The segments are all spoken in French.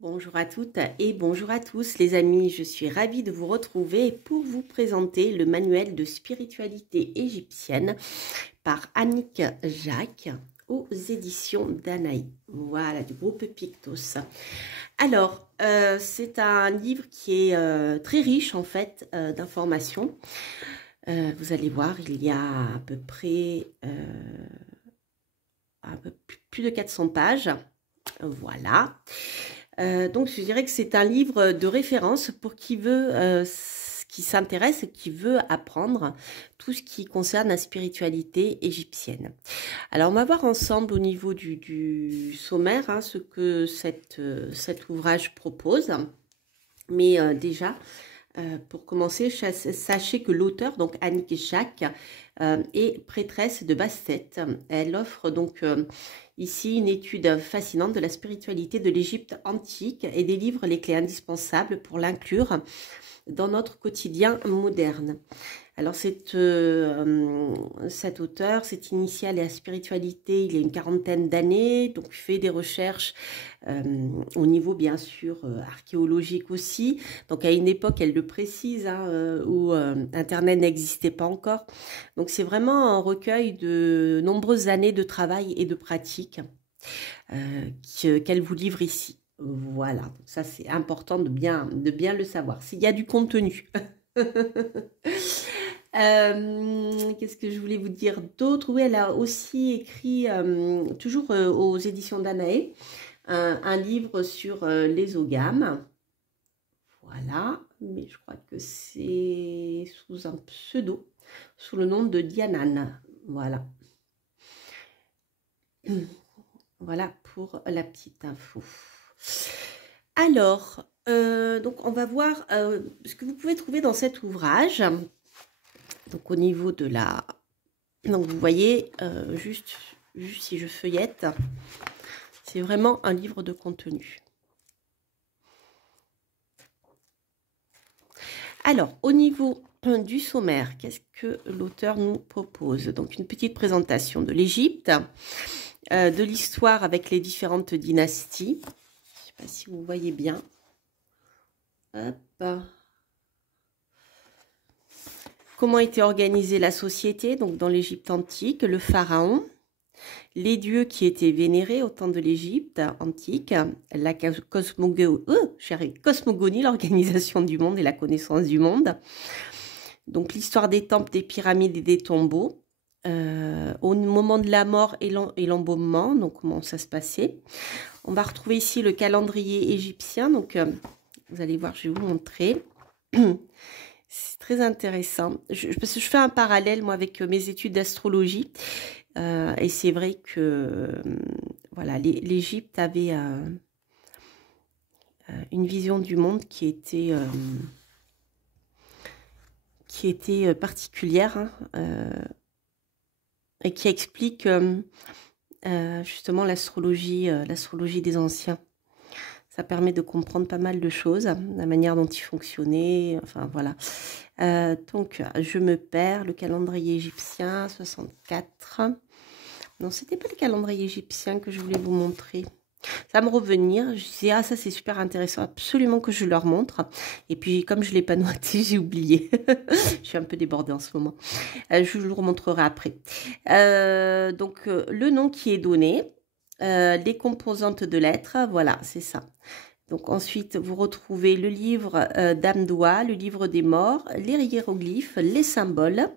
Bonjour à toutes et bonjour à tous les amis, je suis ravie de vous retrouver pour vous présenter le manuel de spiritualité égyptienne par Annick Jacques aux éditions Danaï, voilà, du groupe Pictos. Alors, c'est un livre qui est très riche en fait d'informations. Vous allez voir, il y a à peu près plus de 400 pages, voilà. Donc, je dirais que c'est un livre de référence pour qui veut, qui s'intéresse et qui veut apprendre tout ce qui concerne la spiritualité égyptienne. Alors, on va voir ensemble au niveau du sommaire hein, ce que cet ouvrage propose. Mais déjà, pour commencer, sachez que l'auteur, donc Annick Jacques, est prêtresse de Bastet. Elle offre donc ici une étude fascinante de la spiritualité de l'Égypte antique et délivre les clés indispensables pour l'inclure dans notre quotidien moderne. Alors cet auteur s'est initié à la spiritualité il y a une quarantaine d'années, donc fait des recherches au niveau bien sûr archéologique aussi. Donc à une époque, elle le précise, hein, où Internet n'existait pas encore. Donc c'est vraiment un recueil de nombreuses années de travail et de pratique qu'elle vous livre ici. Voilà, donc ça c'est important de bien le savoir. S'il y a du contenu. Qu'est-ce que je voulais vous dire d'autre? Oui, elle a aussi écrit, toujours aux éditions Danaé, un livre sur les ogames. Voilà, mais je crois que c'est sous un pseudo, sous le nom de Dianan. Voilà. Voilà pour la petite info. Alors, donc on va voir ce que vous pouvez trouver dans cet ouvrage. Donc au niveau de la... Donc vous voyez, juste si je feuillette, c'est vraiment un livre de contenu. Alors, au niveau du sommaire, qu'est-ce que l'auteur nous propose? Donc une petite présentation de l'Égypte, de l'histoire avec les différentes dynasties. Je ne sais pas si vous voyez bien. Hop. Comment était organisée la société, donc dans l'Égypte antique, le pharaon, les dieux qui étaient vénérés au temps de l'Égypte antique, la cosmogonie, l'organisation du monde et la connaissance du monde, donc l'histoire des temples, des pyramides et des tombeaux, au moment de la mort et l'embaumement, donc comment ça se passait. On va retrouver ici le calendrier égyptien, donc vous allez voir, je vais vous montrer. C'est très intéressant. Parce que je fais un parallèle, moi, avec mes études d'astrologie. Et c'est vrai que voilà, l'Égypte avait une vision du monde qui était particulière hein, et qui explique justement l'astrologie des anciens. Ça permet de comprendre pas mal de choses, la manière dont ils fonctionnaient, enfin voilà. Donc, je me perds, le calendrier égyptien, 64. Non, c'était pas le calendrier égyptien que je voulais vous montrer. Ça va me revenir, je disais, ah ça c'est super intéressant, absolument que je leur montre. Et puis, comme je ne l'ai pas noté, j'ai oublié. Je suis un peu débordée en ce moment. Je vous le remontrerai après. Donc, le nom qui est donné. Les composantes de l'être, voilà, c'est ça. Donc ensuite, vous retrouvez le livre d'Amdoua, le livre des morts, les hiéroglyphes, les symboles,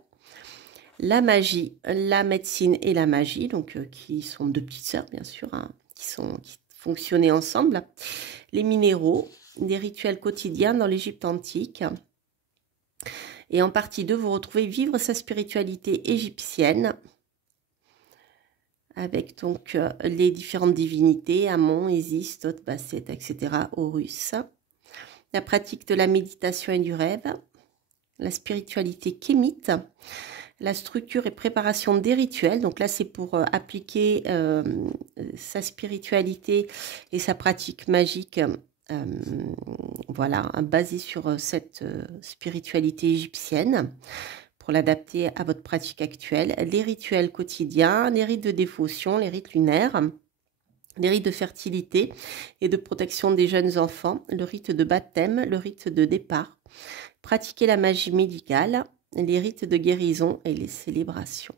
la magie, la médecine et la magie, donc qui sont deux petites sœurs, bien sûr, hein, qui fonctionnaient ensemble, les minéraux, des rituels quotidiens dans l'Égypte antique. Et en partie 2, vous retrouvez vivre sa spiritualité égyptienne, avec donc les différentes divinités, Amon, Isis, Thoth, Bastet, etc., Horus. La pratique de la méditation et du rêve, la spiritualité kémite, la structure et préparation des rituels. Donc là, c'est pour appliquer sa spiritualité et sa pratique magique, voilà, basée sur cette spiritualité égyptienne, pour l'adapter à votre pratique actuelle, les rituels quotidiens, les rites de dévotion, les rites lunaires, les rites de fertilité et de protection des jeunes enfants, le rite de baptême, le rite de départ, pratiquer la magie médicale, les rites de guérison et les célébrations.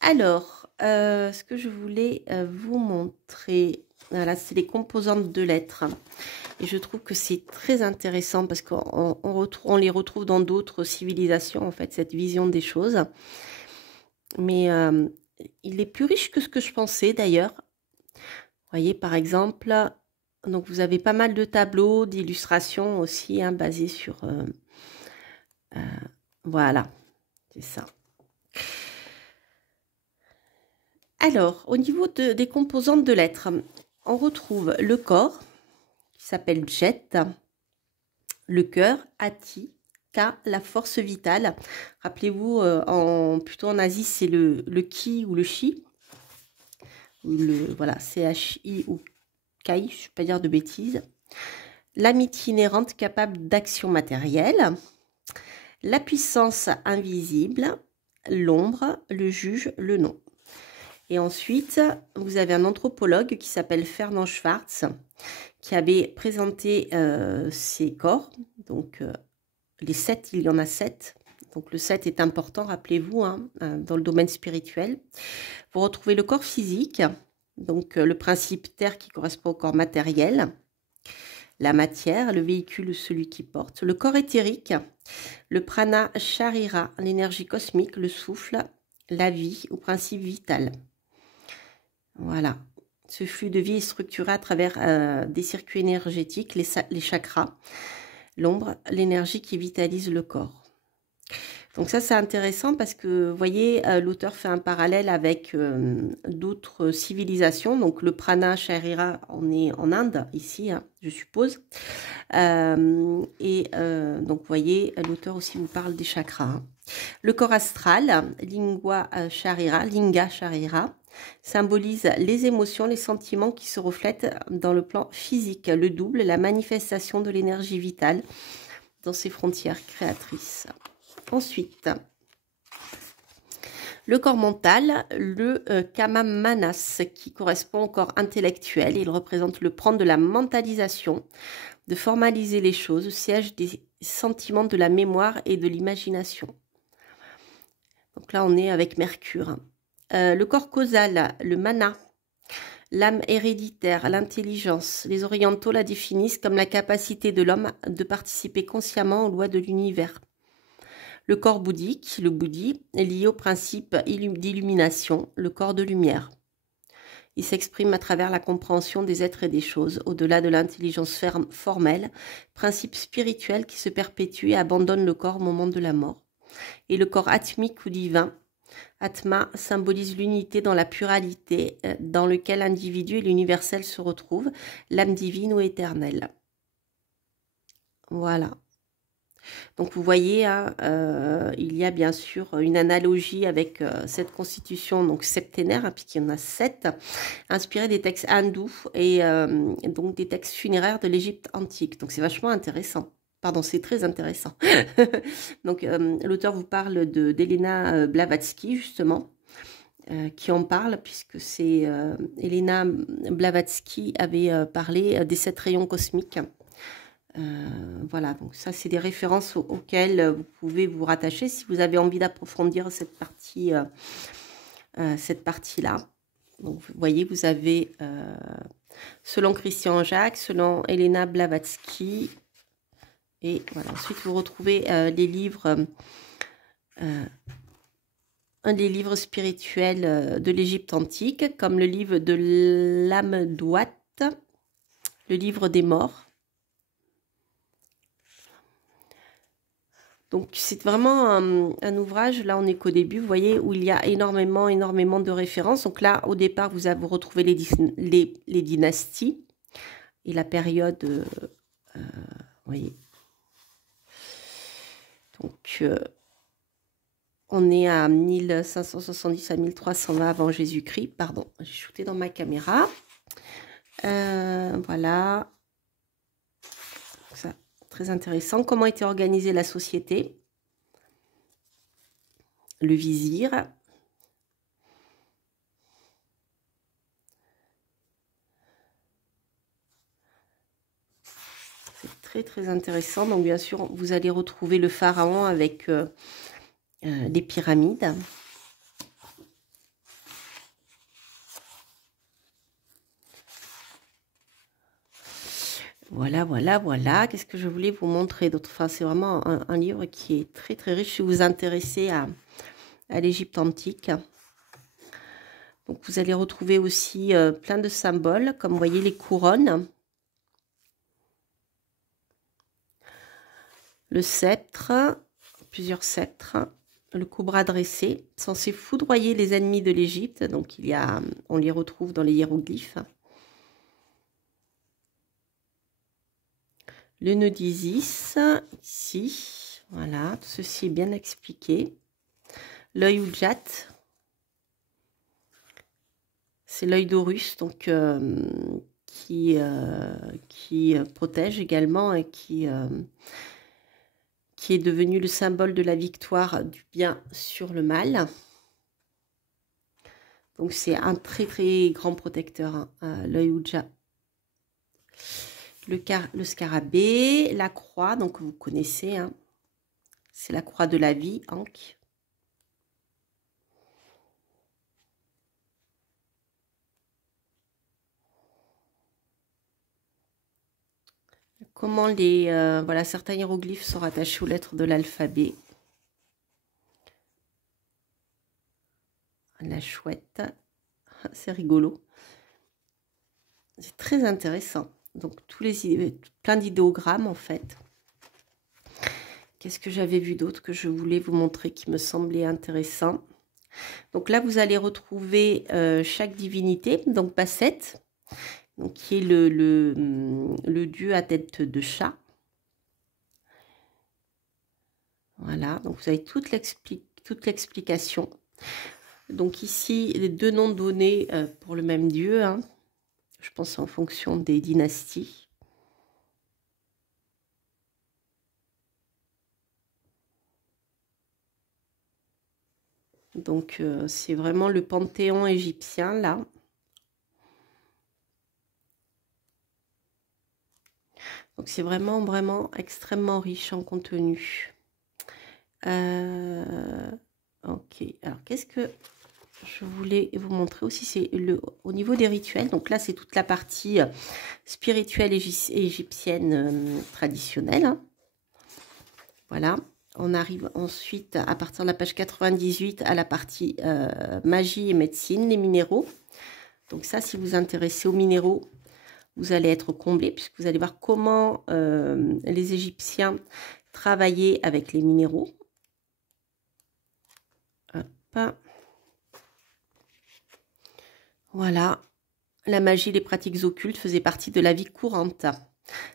Alors, ce que je voulais vous montrer, voilà, c'est les composantes de l'être. Et je trouve que c'est très intéressant parce qu'on les retrouve dans d'autres civilisations, en fait, cette vision des choses. Mais il est plus riche que ce que je pensais, d'ailleurs. Vous voyez, par exemple, donc vous avez pas mal de tableaux, d'illustrations aussi, hein, basés sur... voilà, c'est ça. Alors, au niveau des composantes de l'être, on retrouve le corps, qui s'appelle Jet, le cœur, Ati, K, la force vitale. Rappelez-vous, plutôt en Asie, c'est le Ki ou le Chi. Voilà, C-H-I ou Kai, je ne vais pas dire de bêtises. L'âme itinérante capable d'action matérielle. La puissance invisible, l'ombre, le juge, le nom. Et ensuite, vous avez un anthropologue qui s'appelle Fernand Schwartz, qui avait présenté ces corps. Donc, les 7, il y en a 7. Donc, le 7 est important, rappelez-vous, hein, dans le domaine spirituel. Vous retrouvez le corps physique, donc le principe terre qui correspond au corps matériel, la matière, le véhicule, celui qui porte, le corps éthérique, le prana charira, l'énergie cosmique, le souffle, la vie ou principe vital. Voilà. Ce flux de vie est structuré à travers des circuits énergétiques, les chakras, l'ombre, l'énergie qui vitalise le corps. Donc ça, c'est intéressant parce que, vous voyez, l'auteur fait un parallèle avec d'autres civilisations. Donc le prana charira, on est en Inde, ici, hein, je suppose. Donc, vous voyez, l'auteur aussi vous parle des chakras. Hein. Le corps astral, linga charira, symbolise les émotions, les sentiments qui se reflètent dans le plan physique, le double, la manifestation de l'énergie vitale dans ses frontières créatrices. Ensuite, le corps mental, le kama manas, qui correspond au corps intellectuel. Il représente le prendre de la mentalisation, de formaliser les choses, siège des sentiments de la mémoire et de l'imagination. Donc là, on est avec Mercure. Le corps causal, le mana, l'âme héréditaire, l'intelligence. Les orientaux la définissent comme la capacité de l'homme de participer consciemment aux lois de l'univers. Le corps bouddhique, le bouddhi, est lié au principe d'illumination, le corps de lumière. Il s'exprime à travers la compréhension des êtres et des choses, au-delà de l'intelligence formelle, principe spirituel qui se perpétue et abandonne le corps au moment de la mort. Et le corps atmique ou divin, Atma, symbolise l'unité dans la pluralité dans lequel l'individu et l'universel se retrouvent, l'âme divine ou éternelle. Voilà. Donc vous voyez, hein, il y a bien sûr une analogie avec cette constitution donc septénaire, hein, puisqu'il y en a 7, inspirée des textes hindous et donc des textes funéraires de l'Égypte antique. Donc c'est vachement intéressant. Pardon, c'est très intéressant. Donc l'auteur vous parle d'Elena Blavatsky, justement, qui en parle, puisque c'est Elena Blavatsky avait parlé des 7 rayons cosmiques. Voilà, donc ça c'est des références auxquelles vous pouvez vous rattacher si vous avez envie d'approfondir cette partie-là. Donc vous voyez, vous avez selon Christian Jacques, selon Elena Blavatsky, et voilà. Ensuite vous retrouvez les livres, un des livres spirituels de l'Égypte antique, comme le livre de l'âme d'Ouat, le livre des morts. Donc c'est vraiment un ouvrage, là on est qu'au début, vous voyez, où il y a énormément de références. Donc là, au départ, vous retrouvez les dynasties et la période, vous voyez. Donc on est à 1570 à 1320 avant Jésus-Christ. Pardon, j'ai shooté dans ma caméra. Voilà. Ça. Très intéressant. Comment était organisée la société? Le vizir. très très intéressant. Donc bien sûr, vous allez retrouver le pharaon avec les pyramides. Voilà, voilà, voilà. Qu'est-ce que je voulais vous montrer d'autre? Enfin, c'est vraiment un livre qui est très très riche si vous vous intéressez à l'Égypte antique. Donc vous allez retrouver aussi plein de symboles, comme vous voyez les couronnes, le sceptre, plusieurs sceptres, le cobra dressé, censé foudroyer les ennemis de l'Égypte. Donc on les retrouve dans les hiéroglyphes. Le nœud d'Isis, ici, voilà, tout ceci est bien expliqué. L'œil Ujat, c'est l'œil d'Horus, donc qui protège également et qui est devenu le symbole de la victoire du bien sur le mal. Donc c'est un très très grand protecteur, hein, l'œil Ujat. Le scarabée, la croix, donc vous connaissez, hein, c'est la croix de la vie, Ankh. Comment voilà, certains hiéroglyphes sont rattachés aux lettres de l'alphabet. La chouette, c'est rigolo. C'est très intéressant. Donc plein d'idéogrammes en fait. Qu'est-ce que j'avais vu d'autre que je voulais vous montrer qui me semblait intéressant? Donc là, vous allez retrouver chaque divinité, donc Basset, donc qui est le dieu à tête de chat. Voilà, donc vous avez toute l'explication. Donc ici, les deux noms donnés pour le même dieu, hein, je pense en fonction des dynasties. Donc c'est vraiment le panthéon égyptien là. Donc c'est vraiment vraiment extrêmement riche en contenu. Ok, alors qu'est-ce que je voulais vous montrer aussi, c'est au niveau des rituels. Donc là c'est toute la partie spirituelle égyptienne traditionnelle, hein. Voilà, on arrive ensuite à partir de la page 98 à la partie magie et médecine, les minéraux. Donc ça, si vous vous intéressez aux minéraux, vous allez être comblé puisque vous allez voir comment les Égyptiens travaillaient avec les minéraux. Hop. Voilà, la magie et les pratiques occultes faisaient partie de la vie courante.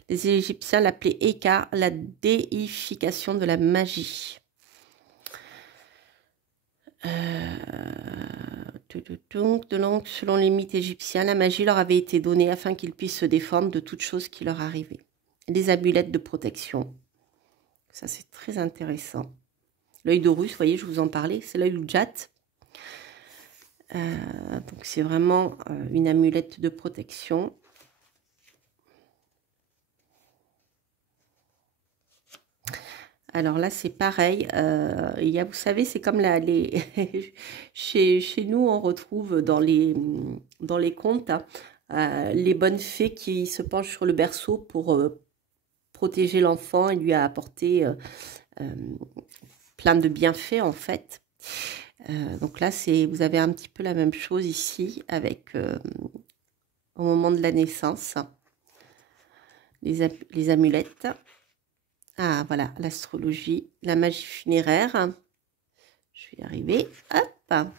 Les Égyptiens l'appelaient Eka, la déification de la magie. Donc, selon les mythes égyptiens, la magie leur avait été donnée afin qu'ils puissent se défendre de toute chose qui leur arrivait. Les amulettes de protection. Ça, c'est très intéressant. L'œil d'Horus, vous voyez, je vous en parlais, c'est l'œil Ujat. Donc, c'est vraiment une amulette de protection. Alors là, c'est pareil. Vous savez, c'est comme chez nous, on retrouve dans les contes, hein, les bonnes fées qui se penchent sur le berceau pour protéger l'enfant et lui apporter plein de bienfaits, en fait. Donc là, vous avez un petit peu la même chose ici, avec au moment de la naissance, les amulettes. Ah, voilà, l'astrologie, la magie funéraire. Je vais y arriver. Hop.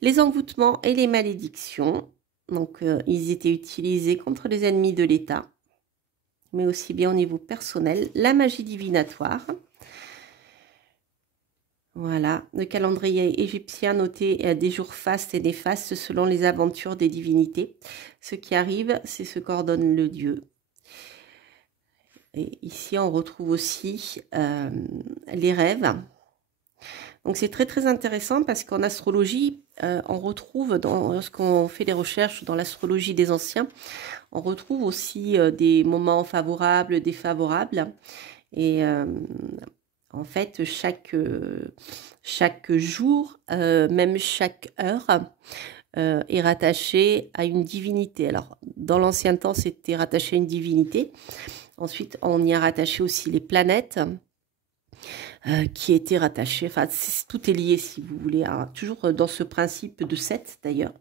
Les envoûtements et les malédictions. Donc, ils étaient utilisés contre les ennemis de l'État, mais aussi bien au niveau personnel. La magie divinatoire. Voilà, le calendrier égyptien notait des jours fastes et néfastes selon les aventures des divinités. Ce qui arrive, c'est ce qu'ordonne le dieu. Et ici, on retrouve aussi les rêves. Donc c'est très très intéressant parce qu'en astrologie, on retrouve, lorsqu'on fait des recherches dans l'astrologie des anciens, on retrouve aussi des moments favorables, défavorables. Et en fait, chaque jour, même chaque heure, est rattaché à une divinité. Alors, dans l'ancien temps, c'était rattaché à une divinité. Ensuite, on y a rattaché aussi les planètes qui étaient rattachées. Enfin, tout est lié, si vous voulez, hein, toujours dans ce principe de 7, d'ailleurs.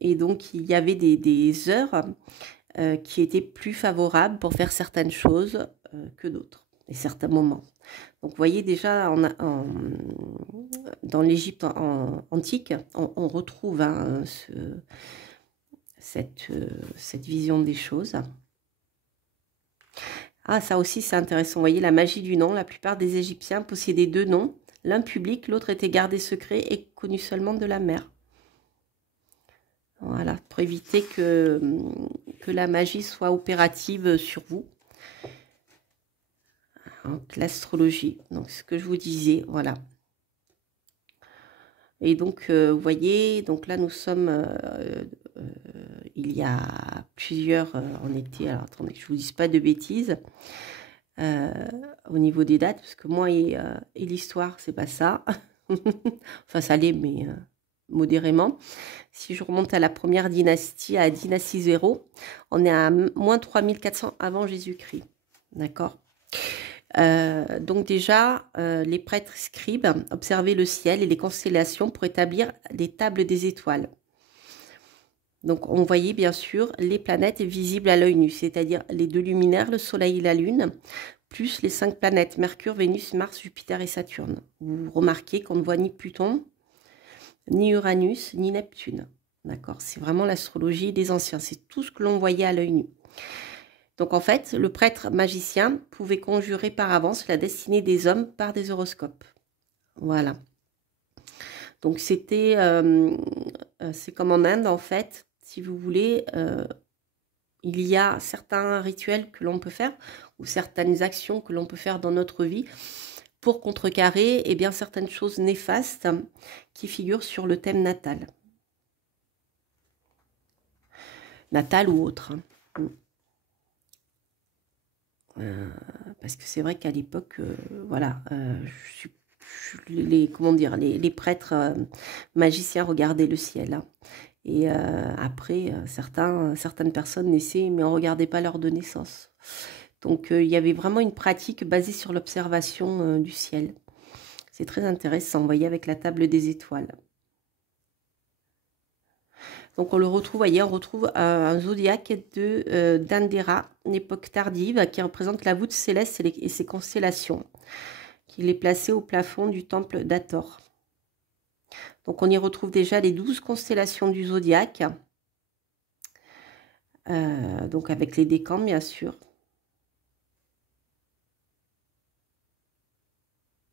Et donc, il y avait des heures qui étaient plus favorables pour faire certaines choses que d'autres, et certains moments. Donc, vous voyez, déjà, dans l'Égypte antique, on retrouve hein, cette vision des choses. Ah, ça aussi, c'est intéressant. Vous voyez, la magie du nom. La plupart des Égyptiens possédaient 2 noms. L'un public, l'autre était gardé secret et connu seulement de la mère. Voilà, pour éviter que la magie soit opérative sur vous. Donc, l'astrologie, donc ce que je vous disais, voilà. Et donc, vous voyez, donc là, nous sommes, il y a plusieurs, on était, alors attendez que je ne vous dise pas de bêtises, au niveau des dates, parce que moi et l'histoire, c'est pas ça. Enfin, ça l'est, mais modérément. Si je remonte à la première dynastie, à la dynastie 0, on est à moins 3400 avant Jésus-Christ. D'accord ? Donc déjà, les prêtres scribes observaient le ciel et les constellations pour établir les tables des étoiles. Donc on voyait bien sûr les planètes visibles à l'œil nu, c'est-à-dire les 2 luminaires, le Soleil et la Lune, plus les 5 planètes, Mercure, Vénus, Mars, Jupiter et Saturne. Vous remarquez qu'on ne voit ni Pluton, ni Uranus, ni Neptune. D'accord ? C'est vraiment l'astrologie des anciens, c'est tout ce que l'on voyait à l'œil nu. Donc en fait, le prêtre magicien pouvait conjurer par avance la destinée des hommes par des horoscopes. Voilà. Donc c'était, c'est comme en Inde en fait, si vous voulez, il y a certains rituels que l'on peut faire ou certaines actions que l'on peut faire dans notre vie pour contrecarrer eh bien, certaines choses néfastes qui figurent sur le thème natal. Natal ou autre. Parce que c'est vrai qu'à l'époque, voilà, comment dire, les prêtres magiciens regardaient le ciel. Hein. Et après, certaines personnes naissaient, mais on ne regardait pas l'heure de naissance. Donc, il y avait vraiment une pratique basée sur l'observation du ciel. C'est très intéressant, vous voyez, avec la table des étoiles. Donc on le retrouve, voyez, on retrouve un zodiaque d'Andera, une époque tardive, qui représente la voûte céleste et ses constellations, qu'il est placé au plafond du temple d'Hathor. Donc on y retrouve déjà les 12 constellations du zodiaque, donc avec les décans bien sûr.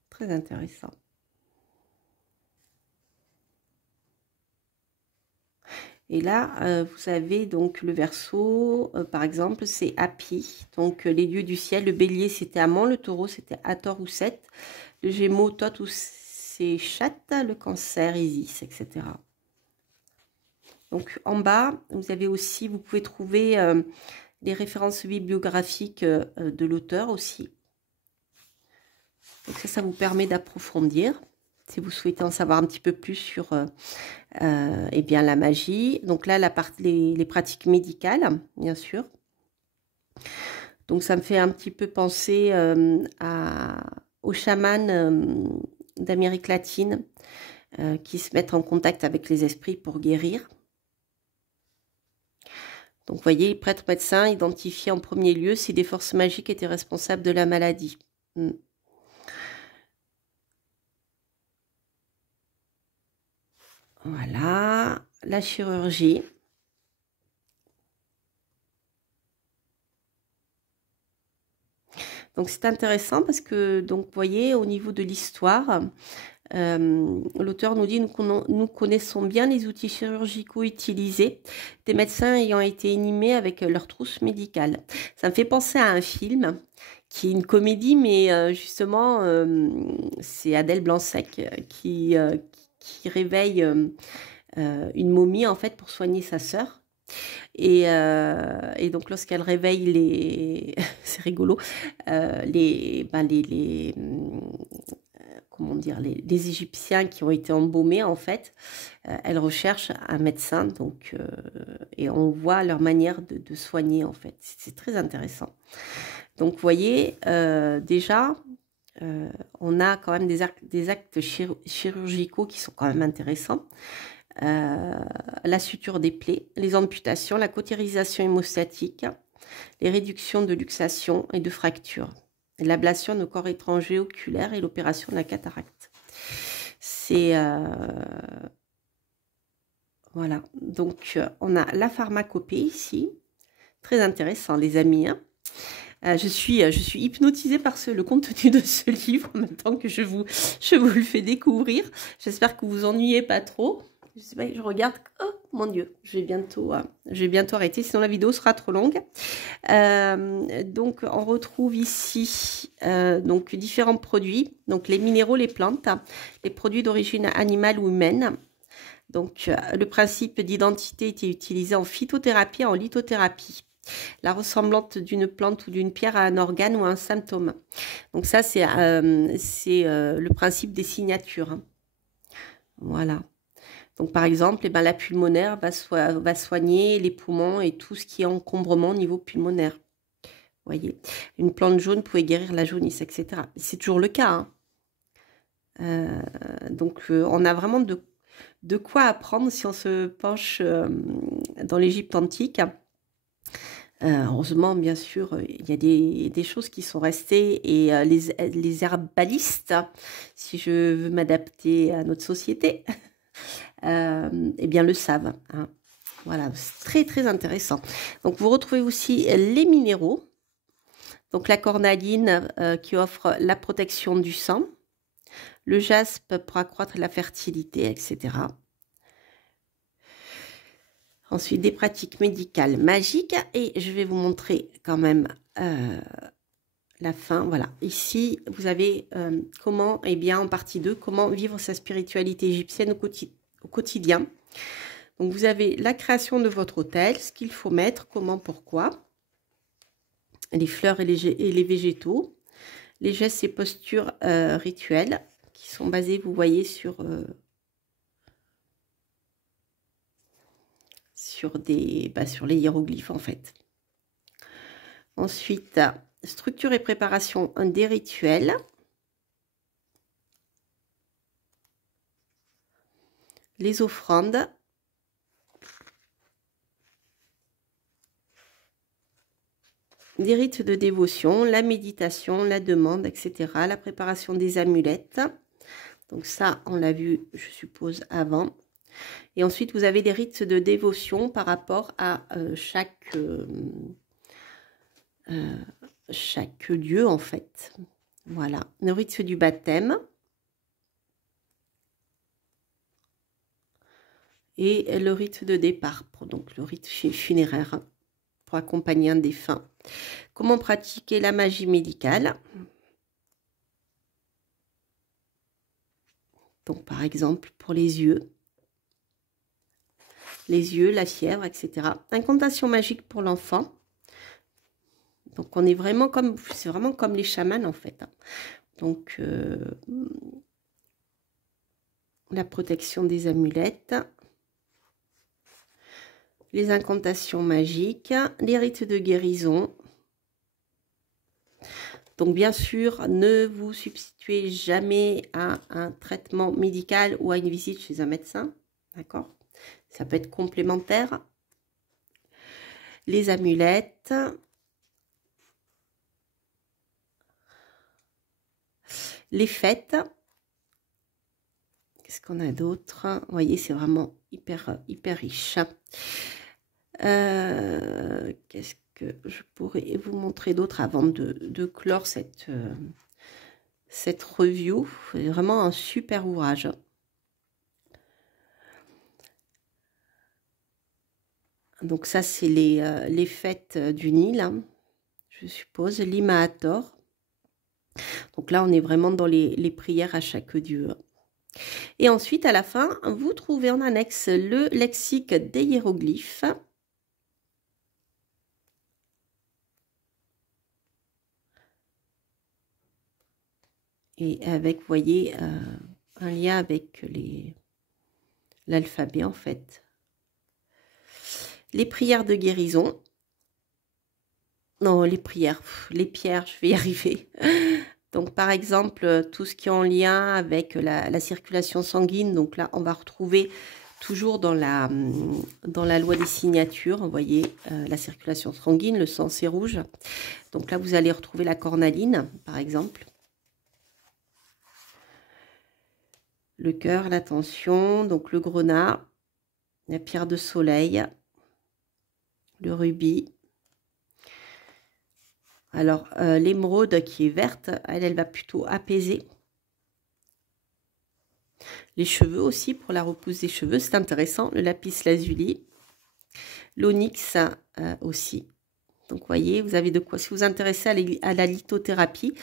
Très intéressant. Et là, vous avez donc le Verseau, par exemple, c'est Hapi. Donc, les dieux du ciel, le bélier, c'était Amon, le taureau, c'était Hathor ou Seth, le gémeau, Thoth ou Séchat, le cancer, Isis, etc. Donc, en bas, vous avez aussi, vous pouvez trouver les références bibliographiques de l'auteur aussi. Donc, ça vous permet d'approfondir. Si vous souhaitez en savoir un petit peu plus sur eh bien, la magie. Donc là, les pratiques médicales, bien sûr. Donc ça me fait un petit peu penser aux chamans d'Amérique latine qui se mettent en contact avec les esprits pour guérir. Donc vous voyez, les prêtres médecins identifiaient en premier lieu si des forces magiques étaient responsables de la maladie. Voilà, la chirurgie. Donc c'est intéressant parce que, donc, vous voyez, au niveau de l'histoire, l'auteur nous dit nous connaissons bien les outils chirurgicaux utilisés, des médecins ayant été inhumés avec leur trousse médicale. Ça me fait penser à un film qui est une comédie, mais justement, c'est Adèle Blanc-Sec qui réveille une momie, en fait, pour soigner sa sœur. Et donc, lorsqu'elle réveille les... c'est rigolo, comment dire, les Égyptiens qui ont été embaumés, en fait, elle recherche un médecin, donc, et on voit leur manière de soigner, en fait. C'est très intéressant. Donc, vous voyez, déjà, on a quand même des actes chirurgicaux qui sont quand même intéressants. La suture des plaies, les amputations, la cautérisation hémostatique, les réductions de luxation et de fractures, l'ablation de corps étrangers oculaires et l'opération de la cataracte. C'est... voilà, donc on a la pharmacopée ici, très intéressant les amis, hein. Je suis hypnotisée par le contenu de ce livre en même temps que je vous le fais découvrir. J'espère que vous vous ennuyez pas trop. Je sais pas, je regarde. Oh mon Dieu, je vais bientôt arrêter, sinon la vidéo sera trop longue. Donc on retrouve ici donc différents produits, donc les minéraux, les plantes, les produits d'origine animale ou humaine. Donc le principe d'identité était utilisé en phytothérapie et en lithothérapie. La ressemblance d'une plante ou d'une pierre à un organe ou à un symptôme. Donc ça, c'est le principe des signatures, hein. Voilà. Donc par exemple, la pulmonaire va soigner les poumons et tout ce qui est encombrement au niveau pulmonaire. Vous voyez, une plante jaune pouvait guérir la jaunisse, etc. C'est toujours le cas, hein. Donc on a vraiment de quoi apprendre si on se penche dans l'Égypte antique. Heureusement, bien sûr, il y a des choses qui sont restées et les herbalistes, si je veux m'adapter à notre société, eh bien le savent, hein. Voilà, c'est très très intéressant. Donc vous retrouvez aussi les minéraux, donc la cornaline qui offre la protection du sang, le jaspe pour accroître la fertilité, etc. Ensuite, des pratiques médicales magiques. Et je vais vous montrer quand même la fin. Voilà. Ici, vous avez comment, eh bien, en partie 2, comment vivre sa spiritualité égyptienne au quotidien. Donc, vous avez la création de votre hôtel, ce qu'il faut mettre, comment, pourquoi. Les fleurs et les végétaux. Les gestes et postures rituelles qui sont basés, vous voyez, sur les hiéroglyphes en fait. Ensuite, structure et préparation des rituels. Les offrandes. Des rites de dévotion, la méditation, la demande, etc. La préparation des amulettes. Donc ça, on l'a vu, je suppose, avant. Et ensuite, vous avez des rites de dévotion par rapport à chaque lieu, en fait. Voilà. Le rite du baptême. Et le rite de départ, donc le rite funéraire pour accompagner un défunt. Comment pratiquer la magie médicale? Donc, par exemple, pour les yeux, la fièvre, etc. Incantation magique pour l'enfant. Donc, on est vraiment comme, c'est vraiment comme les chamans, en fait. Donc, la protection des amulettes. Les incantations magiques, les rites de guérison. Donc, bien sûr, ne vous substituez jamais à un traitement médical ou à une visite chez un médecin. D'accord? Ça peut être complémentaire. Les amulettes. Les fêtes. Qu'est-ce qu'on a d'autre? Vous voyez, c'est vraiment hyper riche. Qu'est-ce que je pourrais vous montrer d'autre avant de clore cette review? C'est vraiment un super ouvrage. Donc ça, c'est les fêtes du Nil, hein, je suppose. L'Imaator. Donc là, on est vraiment dans les prières à chaque dieu. Et ensuite, à la fin, vous trouvez en annexe le lexique des hiéroglyphes. Et avec, vous voyez, un lien avec l'alphabet en fait. Les prières de guérison. Non, les prières, les pierres, je vais y arriver. Donc, par exemple, tout ce qui est en lien avec la circulation sanguine. Donc là, on va retrouver toujours dans la loi des signatures, vous voyez, la circulation sanguine, le sang, c'est rouge. Donc là, vous allez retrouver la cornaline, par exemple. Le cœur, l'attention, donc le grenat, la pierre de soleil, le rubis. Alors, l'émeraude qui est verte, elle va plutôt apaiser. Les cheveux aussi, pour la repousse des cheveux, c'est intéressant. Le lapis lazuli, l'onyx aussi. Donc, vous voyez, vous avez de quoi. Si vous vous intéressez à la lithothérapie,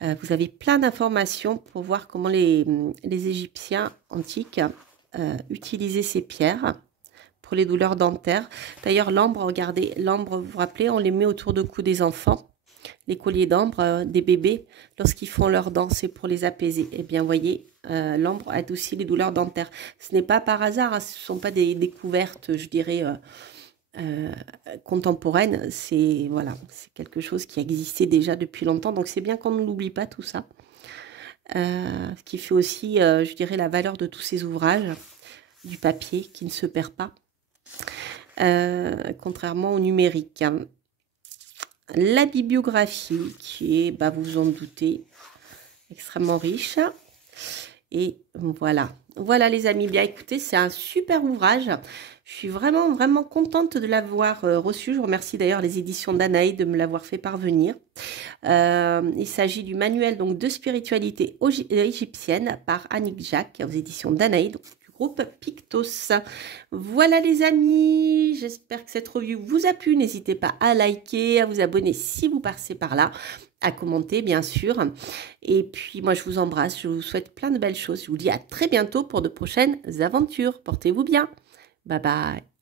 vous avez plein d'informations pour voir comment les Égyptiens antiques utilisaient ces pierres pour les douleurs dentaires. D'ailleurs, l'ambre, regardez, l'ambre, vous vous rappelez, on les met autour du cou des enfants, les colliers d'ambre des bébés, lorsqu'ils font leurs dents, c'est pour les apaiser. Eh bien, vous voyez, l'ambre adoucit les douleurs dentaires. Ce n'est pas par hasard, hein, ce ne sont pas des découvertes, je dirais, contemporaine, c'est voilà, c'est quelque chose qui existait déjà depuis longtemps, donc c'est bien qu'on ne l'oublie pas tout ça. Ce qui fait aussi, je dirais, la valeur de tous ces ouvrages, du papier qui ne se perd pas, contrairement au numérique. La bibliographie qui est, bah, vous vous en doutez, extrêmement riche. Et voilà. Voilà les amis, bien écoutez, c'est un super ouvrage. Je suis vraiment, vraiment contente de l'avoir reçu. Je remercie d'ailleurs les éditions Danaï de me l'avoir fait parvenir. Il s'agit du manuel donc, de spiritualité égyptienne par Annick Jacques aux éditions Danaï, donc du groupe Pictos. Voilà les amis, j'espère que cette revue vous a plu. N'hésitez pas à liker, à vous abonner si vous passez par là, à commenter bien sûr. Et puis moi je vous embrasse, je vous souhaite plein de belles choses. Je vous dis à très bientôt pour de prochaines aventures. Portez-vous bien. Bye bye.